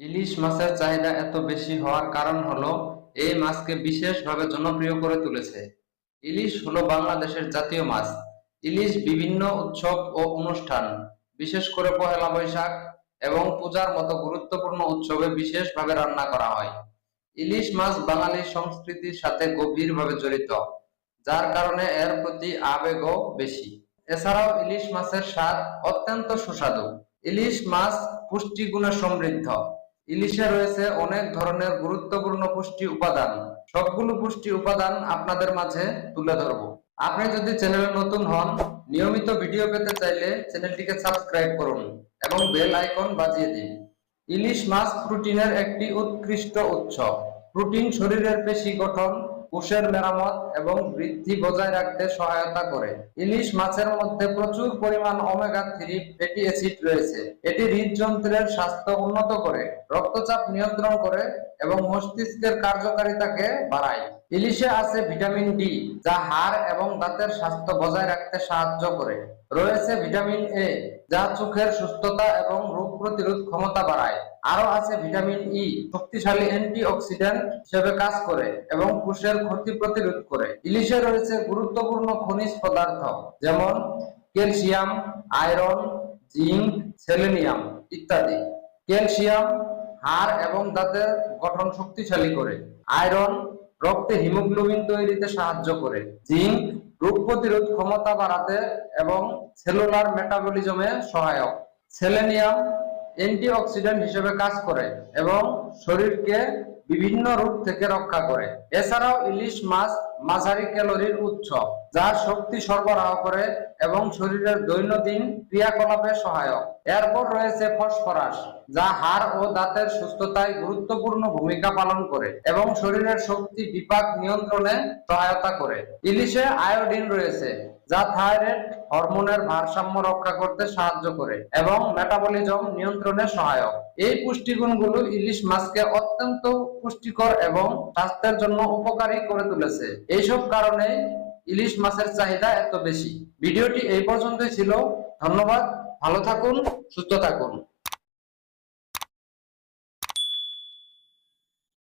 ইলিশ মাছের চাহিদা এত বেশি হওয়ার কারণ হলো, এই মাছকে বিশেষভাবে জনপ্রিয় করে তুলেছে। ইলিশ হলো বাংলাদেশের জাতীয় মাছ। ইলিশ বিভিন্ন উৎসব ও অনুষ্ঠান, বিশেষ করে পহেলা বৈশাখ এবং পূজার মতো গুরুত্বপূর্ণ উৎসবে বিশেষভাবে রান্না করা হয়। ইলিশ মাছ বাঙালি সংস্কৃতির সাথে গভীরভাবে জড়িত, যার কারণে এর প্রতি আবেগও বেশি। এছাড়াও ইলিশ মাছের স্বাদ অত্যন্ত সুস্বাদু। ইলিশ মাছ পুষ্টিগুণে সমৃদ্ধ। ইলিশে রয়েছে অনেক ধরনের গুরুত্বপূর্ণ পুষ্টি উপাদান। সবগুলো পুষ্টি উপাদান আপনাদের মাঝে তুলে ধরব। আপনি যদি চ্যানেলে নতুন হন, নিয়মিত ভিডিও পেতে চাইলে চ্যানেলটিকে সাবস্ক্রাইব করুন এবং বেল আইকন বাজিয়ে দিন। ইলিশ মাছ প্রোটিনের একটি উৎকৃষ্ট উৎস। প্রোটিন শরীরের পেশি গঠন কোষের মেরামত এবং বৃদ্ধি বজায় রাখতে সহায়তা করে। ইলিশ মাছের মধ্যে প্রচুর পরিমাণ ওমেগা থ্রি ফ্যাটি অ্যাসিড রয়েছে। এটি হৃদযন্ত্রের স্বাস্থ্য উন্নত করে, রক্তচাপ নিয়ন্ত্রণ করে এবং মস্তিষ্কের কার্যকারিতাকে বাড়ায়। ইলিশে আছে ভিটামিন ডি, যা হাড় এবং দাঁতের স্বাস্থ্য বজায় রাখতে সাহায্য করে। রয়েছে ভিটামিন এ যা চোখের সুস্থতা এবং রোগ প্রতিরোধ ক্ষমতা বাড়ায়। আরও আছে ভিটামিন ই শক্তিশালী অ্যান্টিঅক্সিডেন্ট হিসেবে কাজ করে এবং কোষের ক্ষতি প্রতিরোধ করে। ইলিশে রয়েছে গুরুত্বপূর্ণ খনিজ পদার্থ, যেমন ক্যালসিয়াম, আয়রন জিঙ্ক সেলেনিয়াম ইত্যাদি। ক্যালসিয়াম, হাড় এবং দাঁতের গঠন শক্তিশালী করে। আয়রন রক্তে হিমোগ্লোবিন তৈরিতে সাহায্য করে। জিঙ্ক রোগ প্রতিরোধ ক্ষমতা বাড়াতে এবং সেলুলার মেটাবলিজমে সহায়ক। সেলেনিয়াম অ্যান্টিঅক্সিডেন্ট হিসেবে কাজ করে এবং শরীরকে বিভিন্ন রোগ থেকে রক্ষা করে। এছাড়াও ইলিশ মাছ মাঝারি ক্যালোরির উৎস যা শক্তি সরবরাহ করে এবং শরীরের দৈনন্দিন ক্রিয়াকলাপে সহায়ক। এরপর রয়েছে ফসফরাস, যা হাড় ও দাঁতের সুস্থতায় গুরুত্বপূর্ণ ভূমিকা পালন করে এবং শরীরের শক্তি বিপাক নিয়ন্ত্রণে সহায়তা করে। ইলিশে আয়োডিন রয়েছে, যা থাইরয়েড হরমোনের ভারসাম্য রক্ষা করতে সাহায্য করে এবং মেটাবলিজম নিয়ন্ত্রণে সহায়ক। এই পুষ্টিগুণগুলো ইলিশ মাছকে অত্যন্ত পুষ্টিকর এবং স্বাস্থ্যের জন্য উপকারী করে তুলেছে। এইসব কারণে ইলিশ মাছের চাহিদা এত বেশি। ভিডিওটি এই পর্যন্তই ছিল। ধন্যবাদ। ভালো থাকুন, সুস্থ থাকুন।